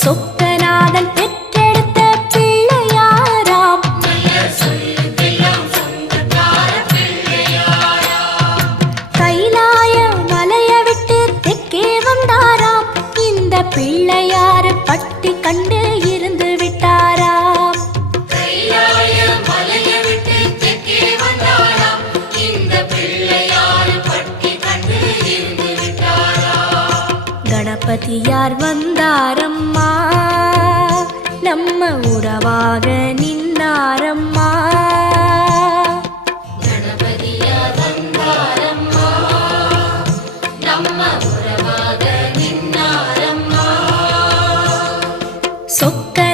சொக்கநாதன் பெற்றெடுத்த பிள்ளையாராம். கைலாய மலைய விட்டு தெற்கே வந்தாராம். இந்த பிள்ளையார் பட்டி கண்டு இருந்து விட்டாராம். கணபதியார் வந்தாரம்மா, நம்ம உறவாக நின்னாரம்மா. கணபதியார் வந்தாரம்மா, நம்ம உறவாக நின்னாரம்மா. சொக்க